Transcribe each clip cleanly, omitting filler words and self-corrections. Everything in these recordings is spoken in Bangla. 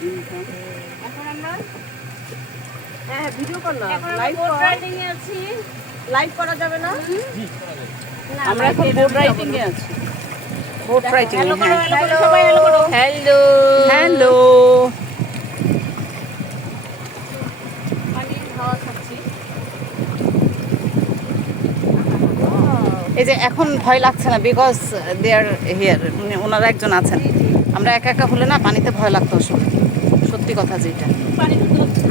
এখন আমরা হ্যাঁ ভিডিও কর না, এখন লাইভ বোট কর। রাইডিং এ আছি। লাইভ করা যাবে না? না, আমরা এখন live বোট এ রাইডিং এ যাবো। আছি। বোট রাইডিং হ্যালো করো, হ্যাঁ। হ্যালো করো, সবাই হ্যালো করো। Hello hello. পানির হাওয়া খাচ্ছি। এই যে এখন ভয় লাগছে না, বিকজ দে আর হিয়ার, মানে ওনারা একজন আছেন। আমরা একা একা হলে না পানিতে ভয় লাগতো আসলে, সত্যি কথা যেটা। পানি ঢুকছে।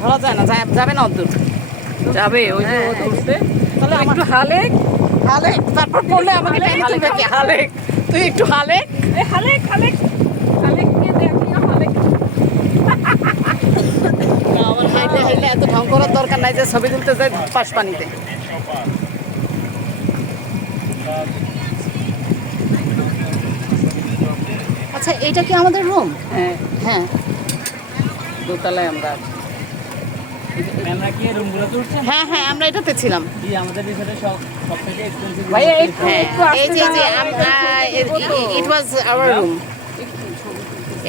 ধরা যায় না, যাবে না অদ্দূর যাবে ওই যে ও হ্যাঁ। ধরছে। তাহলে আমার একটু হালেক হালে তারপর পড়লে আমাকে টেনে তুলবে কি? হালেক তুই একটু হালে। এই হালেক হালেক হালেককে দেখি হালেক। আমার হাইলে হাইলে এত ঢং করার দরকার নাই যে ছবি তুলতে যায় পাশ পানিতে। আচ্ছা এইটা কি আমাদের রুম? হ্যাঁ, হ্যাঁ দোতলায় আমরা আছি। আমরা কি রুমগুলো তুলছেন? হ্যাঁ হ্যাঁ আমরা এটাতে ছিলাম। জি, আমাদের এখানে সবথেকে এক্সপেন্সিভ। ভাইয়া একটু হ্যাঁ একটু এই আসতে যে যে দাও। ইট ওয়াজ আওয়ার রুম।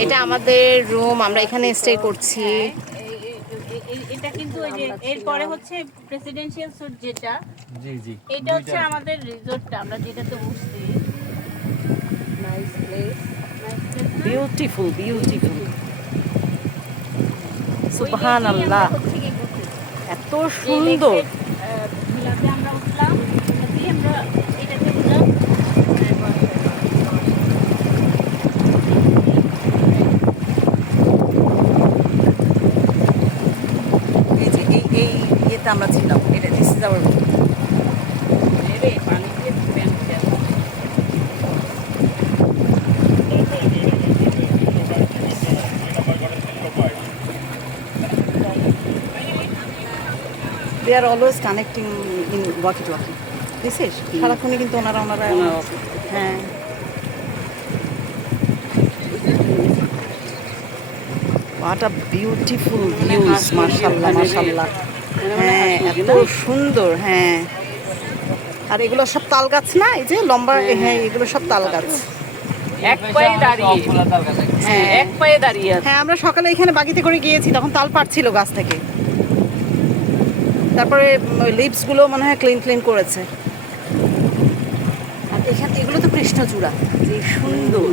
এটা আমাদের রুম, আমরা এখানে স্টে করছি। এটা কিন্তু ওই যে এরপরে হচ্ছে প্রেসিডেন্সিয়াল স্যুট যেটা, জি জি, এটা হচ্ছে আমাদের রিসোর্টটা, আমরা যেটাতে উঠছি। Nice place. বিউটিফুল বিউটিফুল, সুবহানাল্লাহ, এত সুন্দর। ভিলাতে আমরা উঠলাম, ভিলাতেই আমরা এটাতে উঠলাম। এই যে এই ইয়েতে আমরা ছিলাম, এটা দিস ইজ আওয়ার রুম। রে পানি দিয়ে প্যান্ট দেওয়া। They are always connecting in walkie talkie, this সারাক্ষণই কিন্তু ওনারা হ্যাঁ। What a beautiful views, মাশাআল্লাহ মাশাআল্লাহ। হ্যাঁ এত সুন্দর, হ্যাঁ। আর এগুলো সব তাল গাছ না, এই যে লম্বা, হ্যাঁ এগুলো সব তাল গাছ। এক পায়ে দাঁড়িয়ে, হ্যাঁ এক পায়ে দাঁড়িয়ে আছে। হ্যাঁ আমরা সকালে এখানে বাগিতে করে গিয়েছি, তখন তাল পাড়ছিল গাছ থেকে। তারপরে লিভস গুলো মনে হয় ক্লিন করেছে। আর এখানে এগুলো তো কৃষ্ণচূড়া, যে সুন্দর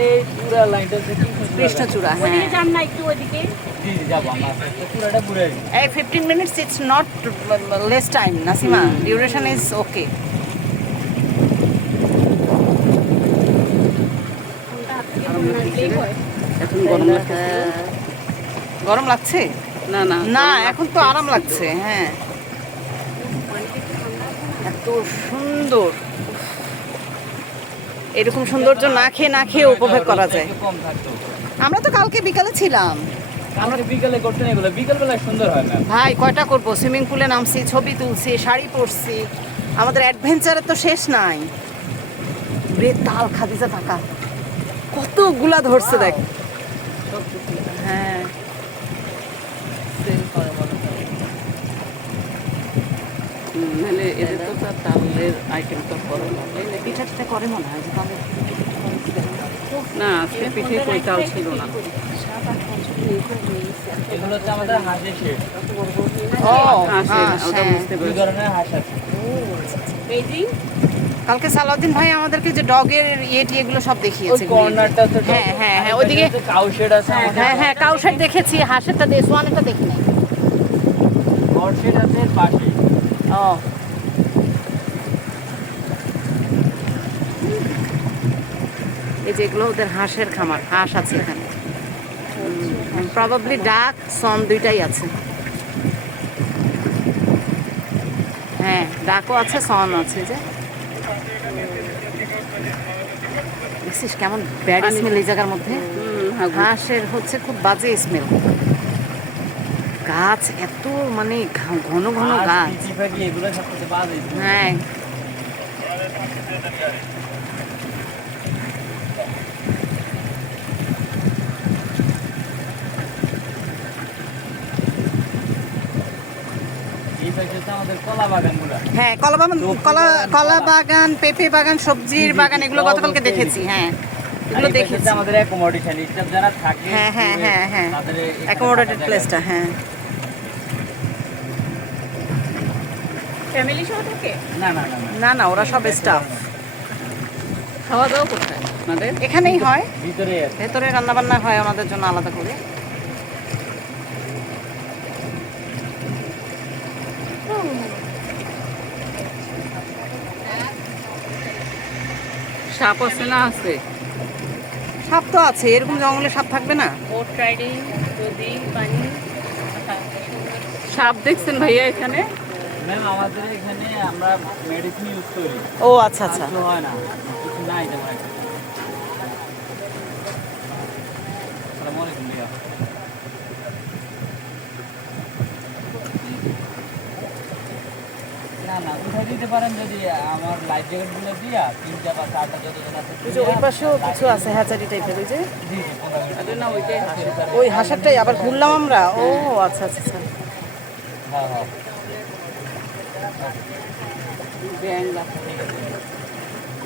এই পুরো লাইনটা দেখুন, কৃষ্ণচূড়া। হ্যাঁ ওইদিকে যান না একটু ওইদিকে। জি জি, যাবো আমরা পুরোটা ঘুরে আসি। এই 15 minutes, it's not less time, Nasima. Duration is okay. কোনটা হাত থেকে মনে হয় হয়। এখন গরম লাগছে। গরম লাগছে? না না না এখন তো আরাম লাগছে। হ্যাঁ এত সুন্দর, এরকম সৌন্দর্য না খেয়ে উপভোগ করা যায়। একটু কম থাকতো। আমরা তো কালকে বিকালে ছিলাম। আমরা বিকালে করতেন এগুলো, বিকাল বেলায় সুন্দর হয় না। ভাই কয়টা করবো, সুইমিং পুলে নামছি, ছবি তুলছি, শাড়ি পরছি, আমাদের অ্যাডভেঞ্চারের তো শেষ নাই। বেতাল খাদিজা থাকা কতগুলা ধরছে দেখ। হ্যাঁ সেল করে মনে হয়। নাহলে এদের তো তার তালের আইটেম তো করে না। পিঠা টিঠা করে মনে হয় যে তাহলে। না, আজকে পিঠে কই চাল ছিল না। এগুলো হচ্ছে আমাদের হাঁসের শেড। ও হাঁসের, হাঁস, ওটা হ্যাঁ। বুঝতে পারি। দুই ধরনের হাঁস আছে। বেজিং কালকে সালাউদ্দিন ভাই আমাদেরকে যে ডগের এগুলো সব ওই দেখিয়েছে। কর্নারটা তো হ্যাঁ হ্যাঁ হ্যাঁ ওইদিকে কাউ শেড আছে আমাদের। হ্যাঁ হ্যাঁ কাউসার দেখেছি, হাঁসেরটা সোয়ানেরটা দেখি নাই। গড শেড আছে এর পাশে। ও এই যেগুলো ওদের হাঁসের খামার, হাঁস আছে এখানে। প্রবাবলি ডাক সন দুইটাই আছে। হ্যাঁ ডাকও আছে, সন আছে। যে দেখছিস কেমন ব্যাড স্মেল এই জায়গার মধ্যে। হাঁসের হচ্ছে খুব বাজে স্মেল। গাছ এত মানে ঘন ঘন গাছ। পিচিপাকি এগুলো সবথেকে বাজে। হ্যাঁ এই পাশে হচ্ছে আমাদের কলা বাগানগুলো। হ্যাঁ কলা বাগান, কলা বাগান, পেঁপে বাগান, সবজির বাগান, এগুলো গতকালকে দেখেছি। হ্যাঁ এগুলো দেখেছি। আমাদের অ্যাকোমোডেশন স্টাফ যারা থাকে হ্যাঁ হ্যাঁ হ্যাঁ হ্যাঁ তাদের এখানে অ্যাকোমোডেটেড থাকা প্লেসটা, হ্যাঁ। ফ্যামিলি সহ থাকে? না না না না না না, ওরা সব স্টাফ। খাওয়া দাওয়া কোথায় আপনাদের? এখানেই হয়, ভিতরে আছে। ভেতরে রান্নাবান্না হয় ওনাদের জন্য আলাদা করে। সাপ আছে না আছে? সাপ তো আছে, এরকম জঙ্গলে সাপ থাকবে না? বোট রাইডিং, নদী, পানি। সাপ দেখছেন ভাইয়া এখানে? ম্যাম আমাদের এখানে আমরা মেডিসিন ইউজ করি, ও আচ্ছা আচ্ছা। কিছু হয় না, কিছু নাই তেমন একটা। আসসালামু আলাইকুম ভাইয়া। না না উঠাই দিতে পারেন যদি আমার লাইফ জ্যাকেটগুলো দিয়া 3টা বা 4টা যতজন আছে ওই যে ওই পাশেও কিছু আছে হ্যাচারি টাইপের, ওই যে জি জি 15 মিনিট। আরে না ওইটাই হাসে। ওই হাসারটাই আবার ঘুরলাম আমরা। ও আচ্ছা আচ্ছা আচ্ছা। হ্যাঁ হ্যাঁ ব্যাংলা।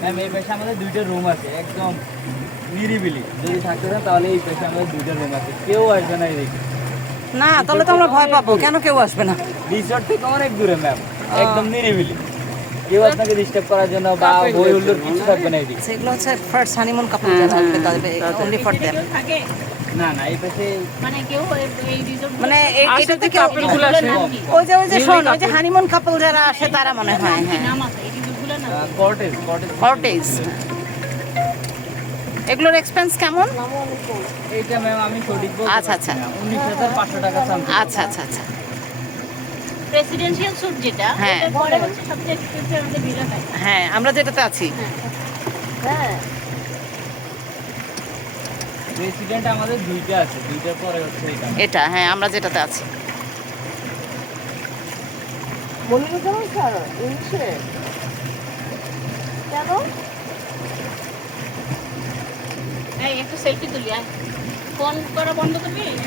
ম্যাম এই পাশে আমাদের 2টা রুম আছে একদম নিরিবিলি, যদি থাকতে চান তাহলে এই পাশে আমাদের 2টা রুম আছে, কেউ আসবে না এদিকে। না তাহলে তো আমরা ভয় পাবো, কেন কেউ আসবে না? রিসর্ট থেকে অনেক দূরে ম্যাম, একদম নিরিবিলি, কেউ আপনাকে ডিস্টার্ব করার জন্য বা বই হুল্লোড় কিছু থাকবে না এদিকে। সেগুলো হচ্ছে ফার্স্ট হানিমুন কাপল যারা আসবে তাদের অনলি ফর দেম। কেউ থাকে? না না এই পাশে মানে কেউ এই রিসোর্ট মানে আসে এটা তো থেকে কাপড়গুলো আসে। ওই যে শোন, ওই যে হানিমুন কাপল যারা আসে তারা মনে হয়, হ্যাঁ। নাম আছে এই রিসোর্টগুলো না? Cottage cottage. এগুলোর এক্সপেন্স কেমন? এইটা ম্যাম আমি সঠিক বলতে আচ্ছা, আচ্ছা। পারছি না। 19,500 টাকা সামথিং। আচ্ছা আচ্ছা আচ্ছা। প্রেসিডেন্সিয়াল স্যুট যেটা, হ্যাঁ। ওটার পরে হচ্ছে সবচেয়ে এক্সপেন্সিভ আমাদের ভিলাটা। হ্যাঁ আমরা যেটাতে আছি। হ্যাঁ প্রেসিডেন্ট আমাদের 2টা আছে, 2টার পরে হচ্ছে এটা। এটা হ্যাঁ আমরা যেটাতে আছি। মনিরুজ্জামান স্যার ইংলিশে কেন? এই একটু সেলফি তুলি, আয়। ফোন করা বন্ধ করবি, একটা